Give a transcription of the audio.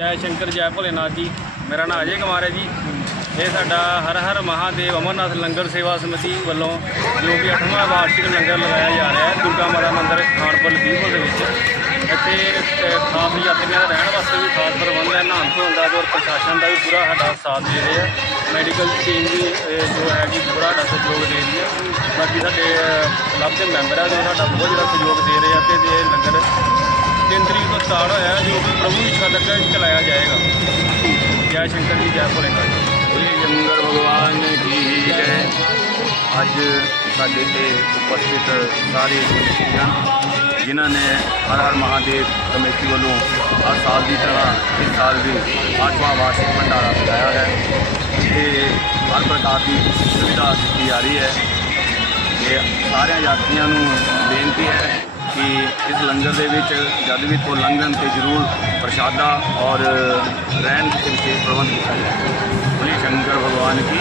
ਜੈ ਸ਼ੰਕਰ ਜੈ ਭੋਲੇਨਾਥ ਜੀ। ਮੇਰਾ ਨਾਮ ਅਜੇ ਕੁਮਾਰ ਹੈ ਜੀ। ਇਹ ਸਾਡਾ ਹਰ ਹਰ ਮਹਾਦੇਵ ਅਮਰਨਾਥ ਲੰਗਰ ਸੇਵਾ ਸਮਿਤੀ ਵੱਲੋਂ ਜੋ ਕਿ 8ਵਾਂ ਵਾਰਸ਼ਿਕ ਲੰਗਰ ਲਗਾਇਆ ਜਾ ਰਿਹਾ ਹੈ ਦੁਰਗਾ ਮਾਤਾ ਮੰਦਿਰ ਖਾਨਪੁਰ ਦੀਪੁਰ ਦੇ ਵਿੱਚ। ਇੱਥੇ ਅ, ਖਾਸ ਯਾਤਰੀਆਂ ਦਾ ਰਹਿਣ ਵਾਸਤੇ ਵੀ ਖਾਸ ਪ੍ਰਬੰਧ ਹੈ ਨਹਾਉਣ ਧੋਣ ਦਾ ਔਰ ਪ੍ਰਸ਼ਾਸਨ ਦਾ ਵੀ ਪੂਰਾ ਸਾਡਾ ਸਾਥ ਦੇ ਰਿਹਾ ਮੈਡੀਕਲ ਟੀਮ ਵੀ ਜੋ ਹੈ ਜੀ ਪੂਰਾ ਸਾਡਾ ਸਹਿਯੋਗ ਦੇ ਰਹੀ ਹੈ। ਬਾਕੀ ਸਾਡੇ ਕਲੱਬ ਦੇ ਮੈਂਬਰਾਂ ਆ ਜੋ ਸਾਡਾ ਬਹੁਤ ਜ਼ਿਆਦਾ ਸਹਿਯੋਗ ਦੇ ਰਹੇ ਆ ਤੇ ਜੇ ਲੰਗਰ ਹੋਇਆ ਹੈ, ਜੋ ਕਿ ਪ੍ਰਭੂ ਇੱਛਾ ਤੱਕ ਚਲਾਇਆ ਜਾਏਗਾ। ਜੈ ਸ਼ੰਕਰ ਜੀ ਜੈ ਭੋਲੇਨਾਥ ਜੀ ਬੋਲੇ ਸ਼ੰਕਰ ਭਗਵਾਨ ਕੀ ਜੈ। ਅੱਜ ਸਾਡੇ ਤੇ ਉਪਸਥਿਤ ਸਾਰੇ ਜਨ ਜਿਨ੍ਹਾਂ ਨੇ ਹਰ ਹਰ ਮਹਾਦੇਵ ਕਮੇਟੀ ਵੱਲੋਂ ਹਰ ਸਾਲ ਦੀ ਤਰ੍ਹਾਂ ਇਸ ਸਾਲ ਵੀ ਅੱਠਵਾਂ ਵਾਰਸ਼ਿਕ ਭੰਡਾਰਾ ਸਜਾਇਆ ਹੈ। ਤੇ ਹਰ ਪ੍ਰਕਾਰ ਦੀ ਸੁਵਿਧਾ ਦਿੱਤੀ ਜਾ ਰਹੀ ਹੈ। ਤੇ ਸਾਰਿਆਂ ਯਾਤਰੀਆਂ ਨੂੰ ਬੇਨਤੀ ਹੈ ਇਸ ਲੰਗਰ ਦੇ ਵਿੱਚ ਜਦ ਵੀ ਤੋਂ ਲੰਘਣ ਤੇ ਜ਼ਰੂਰ ਪ੍ਰਸ਼ਾਦਾ ਔਰ ਰਹਿਣ ਦੇ ਵਿਸ਼ੇਸ਼ ਪ੍ਰਬੰਧ ਕੀਤਾ ਜਾਏ। ਬੋਲੀ ਸ਼ੰਕਰ ਭਗਵਾਨ ਕੀ